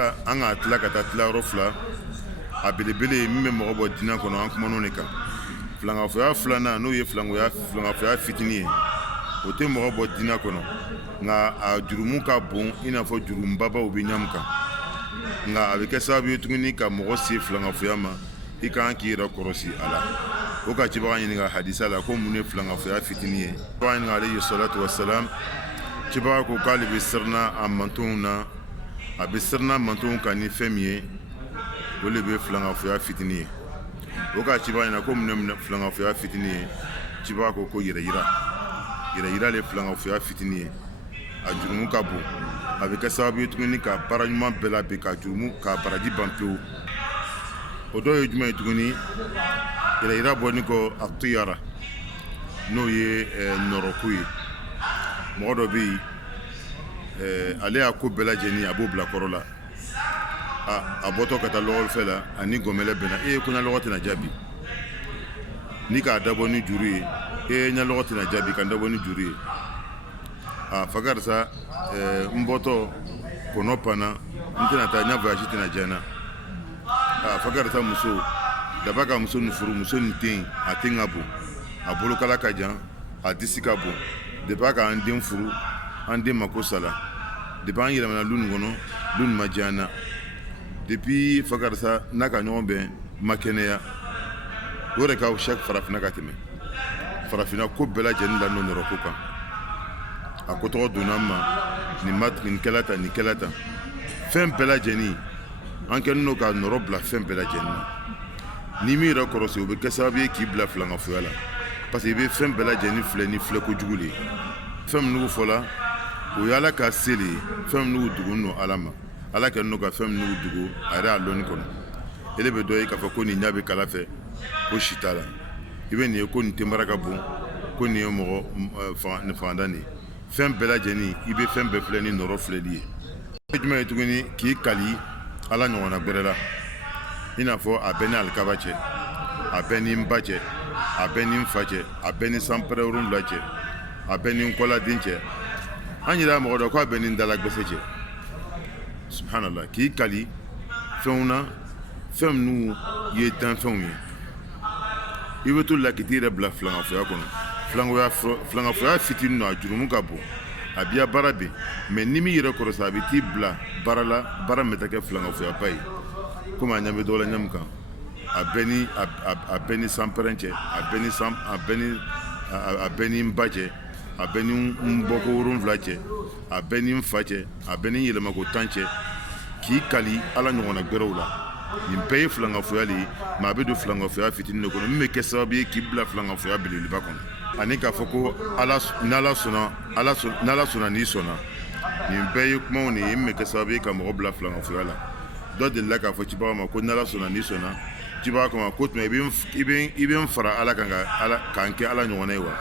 An ka tila ka taa tilayɔrɔ fila a belebele min bɛ mɔgɔ bɔ diinɛ kɔnɔ an kuman'o de kan. Filankafoya filanan n'o ye filankafoya fitinin ye o tɛ mɔgɔ bɔ diinɛ kɔnɔ nka a jurumu ka bon i n'a fɔ jurumubabaw bɛ ɲamu kan nka a bɛ kɛ sababu ye tuguni ka mɔgɔ se filankafoya ma i ka kan k'i yɛrɛ kɔrɔsi a la. O ka cibaga ɲininka hadisa la ko mun ye filankafoya fitinin ye. Cibaga ɲininka alayhi salatu wasalam, cibaga ko k'ale bɛ siranna a mantonw na, a bɛ siranna mantonw kan ni fɛn min ye o de bɛ filankafoya fitinin ye. O ka cibaga ɲininka ko mun ye filankafoya fitinin ye, cibaga ko yɛrɛyira. Yɛrɛyira le filankafoya fitinin ye. A jurumu ka bon, a bɛ kɛ sababu ye tuguni ka baara ɲuman bɛɛ labɛn ka jurumu ka baraji ban pewu. O dɔw ye jumɛn ye tuguni? Yɛrɛyira bɔni kɔ a tuyara n'o ye nɔrɔko ye. Mɔgɔ dɔ bɛ yen ale y'a ko bɛɛ lajɛlen a b'o bila kɔrɔ la. A bɔtɔ ka taa lɔgɔlifɛ la ani gɔmɛlɛ bɛnna ko ɲalɔgɔ tɛna jaabi ni k'a dabɔ ni juru ye ɲalɔgɔ tɛna jaabi ka dabɔ ni juru ye. Fa karisa n bɔtɔ kɔnɔ panna n tɛna taa n ka voyage tɛna diya n na. Fa karisa muso daba ka muso nin furu, muso nin den a den ka bon, a bolokala ka jan, a disi ka bon. Depuis a k'an den furu an den mako sala, depuis an yɛlɛmana lu nin kɔnɔ lu nin ma diya n na, depuis fa karisa n'a ka ɲɔgɔn bɛn ma kɛnɛya. O de ka chaque farafina ka tɛmɛ farafina ko bɛɛ lajɛlen la n'o nɔrɔko kan. A ko tɔgɔ donna an ma nin kɛla tan nin kɛla tan, fɛn bɛɛ lajɛlen an kɛlen don ka nɔrɔ bila fɛn bɛɛ lajɛlen na. Ni min yɛrɛ kɔrɔsi o bɛ kɛ sababu ye k'i bila filankafoya la parce que i bɛ fɛn bɛɛ lajɛlen filɛ ni filɛ kojugu de ye. Fɛn minnu fɔla o ye ala ka se de ye, fɛn minnu dugu n'o ala ma, ala kɛlen don ka fɛn minnu dugu a yɛrɛ a lɔnni kɔnɔ. Ele bɛ dɔ ye k'a fɔ ko nin ɲa bɛ kala fɛ ko si t'a la, i bɛ nin ye ko nin tɛmara ka bon, ko nin ye mɔgɔ fangadan de ye. Fɛn bɛɛ lajɛlen i bɛ fɛn bɛɛ filɛ ni nɔrɔ filɛli ye. Jumɛn ye tuguni k'i kali ala ɲɔgɔnna gbɛrɛ la i n'a fɔ a bɛ ni alikaba cɛ, a bɛ ni n ba cɛ, a bɛ ni n fa cɛ, a bɛ ni sanpɛrɛ 7 cɛ, a bɛ ni n kɔladen cɛ. An yɛrɛ mɔgɔ dɔ k'a bɛ ni n dalagbɛsɛ cɛ. Subhanallah, k'i kali fɛnw na fɛn minnu ye danfɛnw ye. I bɛ to la k'i t'i yɛrɛ bila filankafoya kɔnɔ. Filankafoya fitinin don, a jurumu ka bon, a b'iya baara bɛn, mais ni min yɛrɛ kɔrɔsi a bɛ t'i bila baara la, baara min bɛ taa kɛ filankafoya ba ye. Komi a ɲɛ bɛ dɔ la ɲamu kan, a bɛ ni sanpɛrɛn cɛ, a bɛ ni n ba cɛ, a bɛ ni n bɔko 7 cɛ, a bɛ ni n fa cɛ, a bɛ ni yɛlɛmako 10 cɛ. K'i kali ala ɲɔgɔnna gbɛrɛw la. Nin bɛɛ ye filankafoya de ye, mais a bɛ don filankafoya fitinin de kɔnɔ min bɛ kɛ sababu ye k'i bila filankafoya belebeleba kɔnɔ. Ani k'a fɔ ko n'ala sɔnna n'i sɔnna, nin bɛɛ ye kumaw de ye min bɛ kɛ sababu ye ka mɔgɔ bila filankafoya la. Dɔ delila k'a fɔ cibaga ma ko n'ala sɔnna n'i sɔnna, cibaga kama ko tuma i bɛ n fara ala kan k'an kɛ ala ɲɔgɔnna ye wa?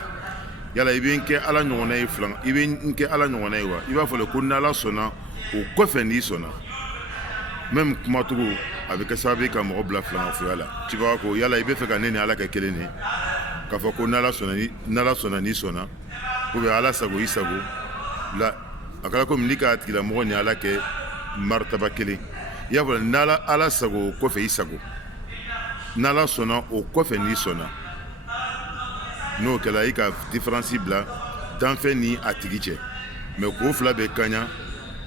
Yala i bɛ n kɛ ala ɲɔgɔnna ye i bɛ n kɛ ala ɲɔgɔnna ye wa? I b'a fɔ ko n'ala sɔnna o kɔfɛ n'i sɔnna. Même kumacogo a bɛ kɛ sababu ye ka mɔgɔ bila filankafoya la. Cibaga ko yala i bɛ fɛ ka ne ni ala kɛ kelen de? K'a fɔ ko n'ala sɔnna n'i sɔnna ou bien ala sago i sago la, a kɛra komi n'i k'a tigilamɔgɔ ni ala kɛ maritaba kelen. I y'a fɔ n'ala ala sago o kɔfɛ i sago, n'ala sɔnna o kɔfɛ n'i sɔnna. N'o kɛra i ka différence bila danfɛn ni a tigi cɛ, mais k'o fila bɛ kaɲa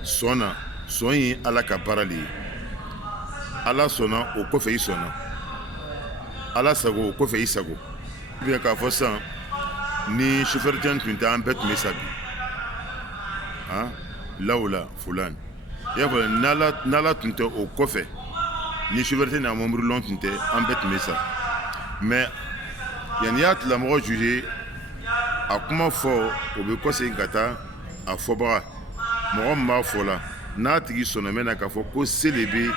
sɔn ye ala ka baara de ye. Ala sɔnna o kɔfɛ i sɔnna, ala sago o kɔfɛ i sago. Bien k'a fɔ sisan ni chauffeur-tiyɛn tun tɛ an bɛɛ tun bɛ sa bi, lawula fulani. I y'a fɔ n'ala tun tɛ o kɔfɛ ni chauffeur-tiyɛn n'a mɔbili tun tɛ an bɛɛ tun bɛ sa. Mais yanni y'a tigilamɔgɔ juge a kuma fɔ o bɛ kɔsegin ka taa a fɔbaga mɔgɔ min b'a fɔ la n'a tigi sɔnna mɛn na k'a fɔ ko se de bɛ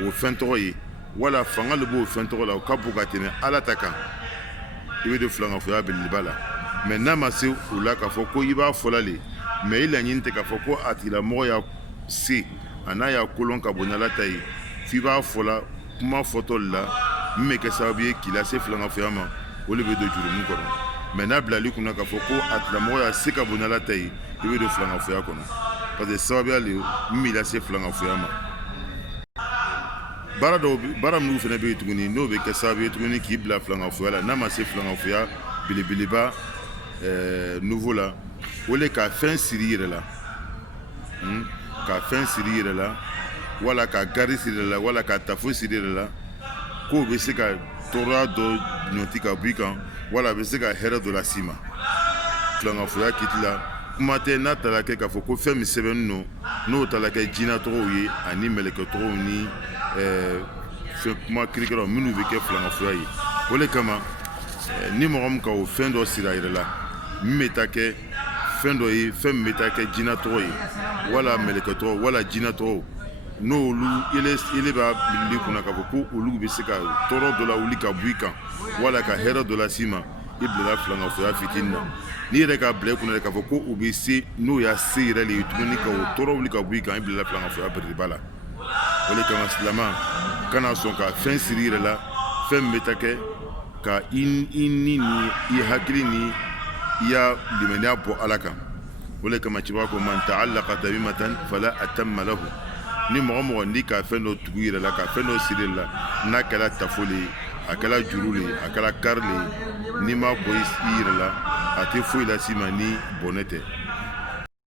o fɛn tɔgɔ ye wala fanga de b'o fɛn tɔgɔ la o ka bon ka tɛmɛ ala ta kan, i bɛ don filankafoya belebeleba la. Mais n'a ma se o la k'a fɔ ko i b'a fɔla le, mais i laɲini tɛ k'a fɔ ko a tigilamɔgɔ y'a se a n'a y'a kolon ka bon n'ala ta ye, f'i b'a fɔla kuma fɔtɔ de la min bɛ kɛ sababu ye k'i lase filankafoya ma, o de bɛ don jurumu kɔnɔ. Mais n'a bilali kunna k'a fɔ ko a tigilamɔgɔ y'a se ka bon n'ala ta ye, i bɛ don filankafoya kɔnɔ parce que sababuya le min b'i lase filankafoya ma. bara minnu fana bɛ yen tuguni n'o bɛ kɛ sababu ye tuguni k'i bila filankafoya la n'a ma se filankafoya belebeleba nouveau la o le ka fɛn siri i yɛrɛ la ka fɛn siri i yɛrɛ la wala ka gari siri i yɛrɛ la wala ka tafo siri i yɛrɛ la k'o bɛ se ka tɔɔrɔya dɔ ɲɔti ka bɔ i kan wala a bɛ se ka hɛrɛ dɔ las'i ma filankafoya kiti la kuma tɛ n'a taara kɛ k'a fɔ ko fɛn min sɛbɛnnen don n'o taara kɛ jinɛtɔgɔw ye ani mɛlɛkɛtɔgɔw ni fɛn kuma kirikɛlaw minnu bɛ kɛ filankafoya ye o le kama ni mɔgɔ min ka o fɛn dɔ siri a yɛrɛ la min bɛ taa kɛ fɛn dɔ ye fɛn min bɛ taa kɛ jinɛtɔgɔ ye wala mɛlɛkɛtɔgɔ wala jinɛtɔgɔw n'olu ele b'a bilili kunna k'a fɔ ko olu bɛ se ka tɔɔrɔ dɔ la wuli ka bɔ i kan wala ka hɛrɛ dɔ las'i ma i bilala filankafoya fitinin na n'i yɛrɛ k'a bila i kunna k'a fɔ ko u bɛ se n'o y'a se yɛrɛ de ye tuguni ka o tɔɔrɔ wuli ka bɔ i kan i bilala filankafoya belebeleba la o de kama silama kana sɔn ka fɛn siri i yɛrɛ la fɛn min bɛ taa kɛ ka i ni ni i hakili ni i y'a limaniya bɔ ala kan o de kama cɛba ko man ta'allaqa tamimatan fala atamma lahu ni mɔgɔ n'i ka fɛn dɔ tugu i yɛrɛ la ka fɛn dɔ siri i la n'a kɛra tafo le ye a kɛra juru le ye a kɛra kari le ye n'i ma bɔ i yɛrɛ la a tɛ foyi las'i ma ni bɔnɛ tɛ